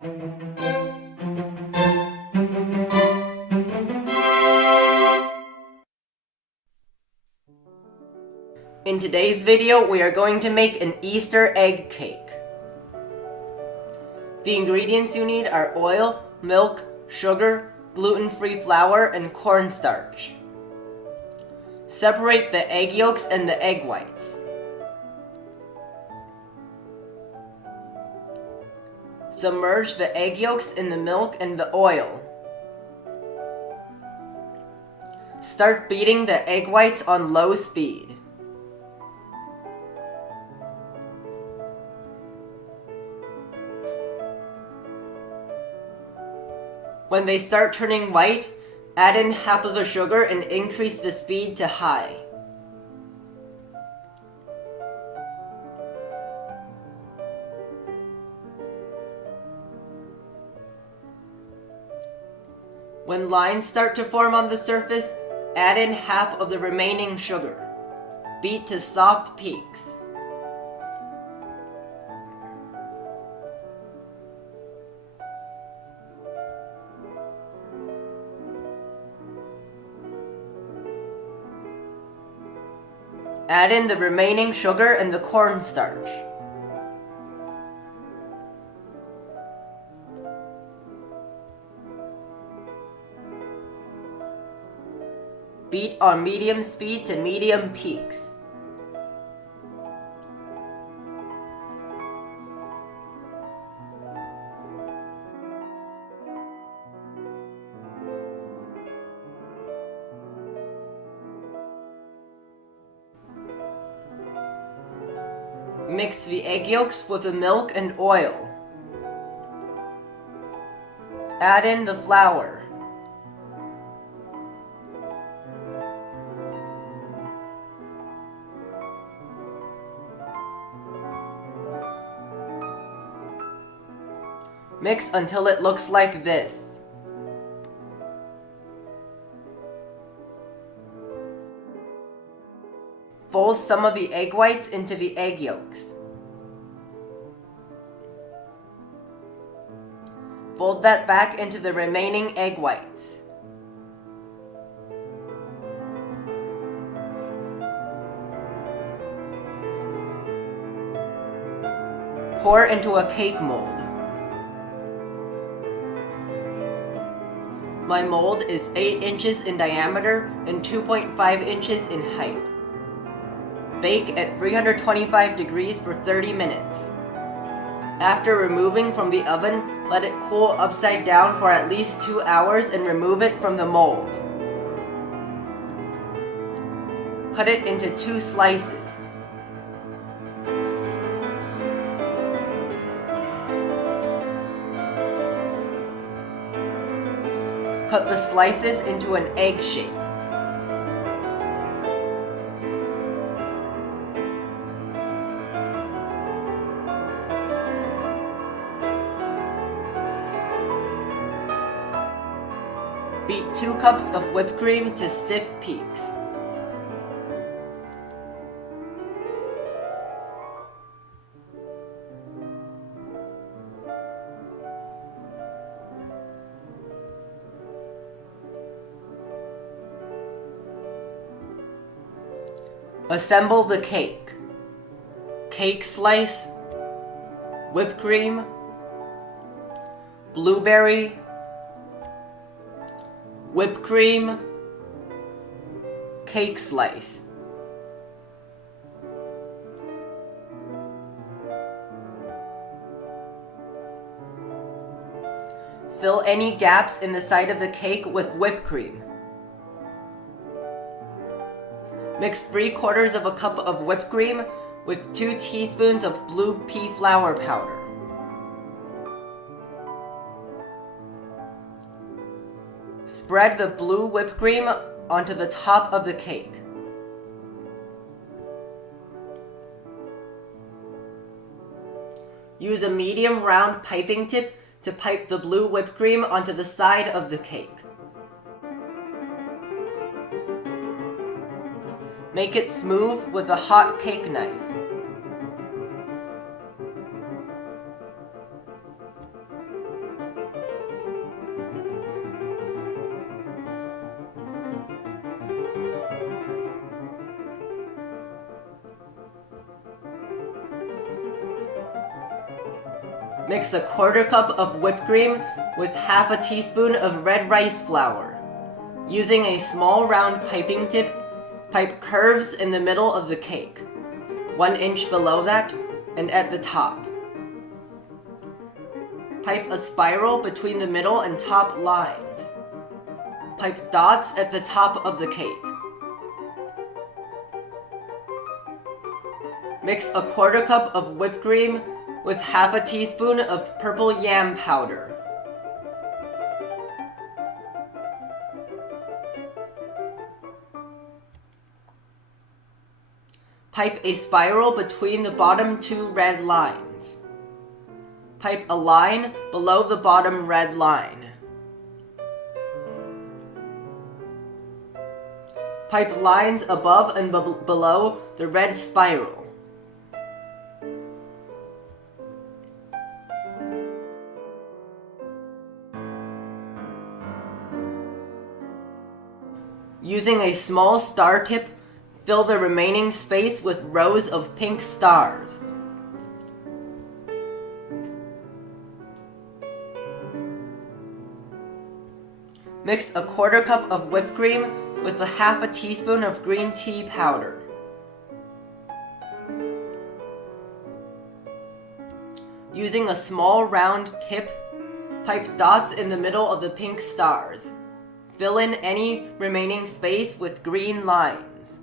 In today's video, we are going to make an Easter egg cake. The ingredients you need are oil, milk, sugar, gluten-free flour, and cornstarch. Separate the egg yolks and the egg whites. Submerge the egg yolks in the milk and the oil. Start beating the egg whites on low speed. When they start turning white, add in half of the sugar and increase the speed to high. When lines start to form on the surface, add in half of the remaining sugar. Beat to soft peaks. Add in the remaining sugar and the cornstarch. Beat on medium speed to medium peaks. Mix the egg yolks with the milk and oil. Add in the flour. Mix until it looks like this. Fold some of the egg whites into the egg yolks. Fold that back into the remaining egg whites. Pour into a cake mold. My mold is 8 inches in diameter and 2.5 inches in height. Bake at 325 degrees for 30 minutes. After removing from the oven, let it cool upside down for at least 2 hours and remove it from the mold. Cut it into 2 slices. Cut the slices into an egg shape. Beat 2 cups of whipped cream to stiff peaks. Assemble the cake. Cake slice, whipped cream, blueberry, whipped cream, cake slice. Fill any gaps in the side of the cake with whipped cream. Mix 3/4 of a cup of whipped cream with 2 teaspoons of blue pea flour powder. Spread the blue whipped cream onto the top of the cake. Use a medium round piping tip to pipe the blue whipped cream onto the side of the cake. Make it smooth with a hot cake knife. Mix a quarter cup of whipped cream with half a teaspoon of red rice flour. Using a small round piping tip, pipe curves in the middle of the cake, 1 inch below that and at the top. Pipe a spiral between the middle and top lines. Pipe dots at the top of the cake. Mix a quarter cup of whipped cream with half a teaspoon of purple yam powder. Pipe a spiral between the bottom 2 red lines. Pipe a line below the bottom red line. Pipe lines above and below the red spiral. Using a small star tip, fill the remaining space with rows of pink stars. Mix a quarter cup of whipped cream with a half a teaspoon of green tea powder. Using a small round tip, pipe dots in the middle of the pink stars. Fill in any remaining space with green lines.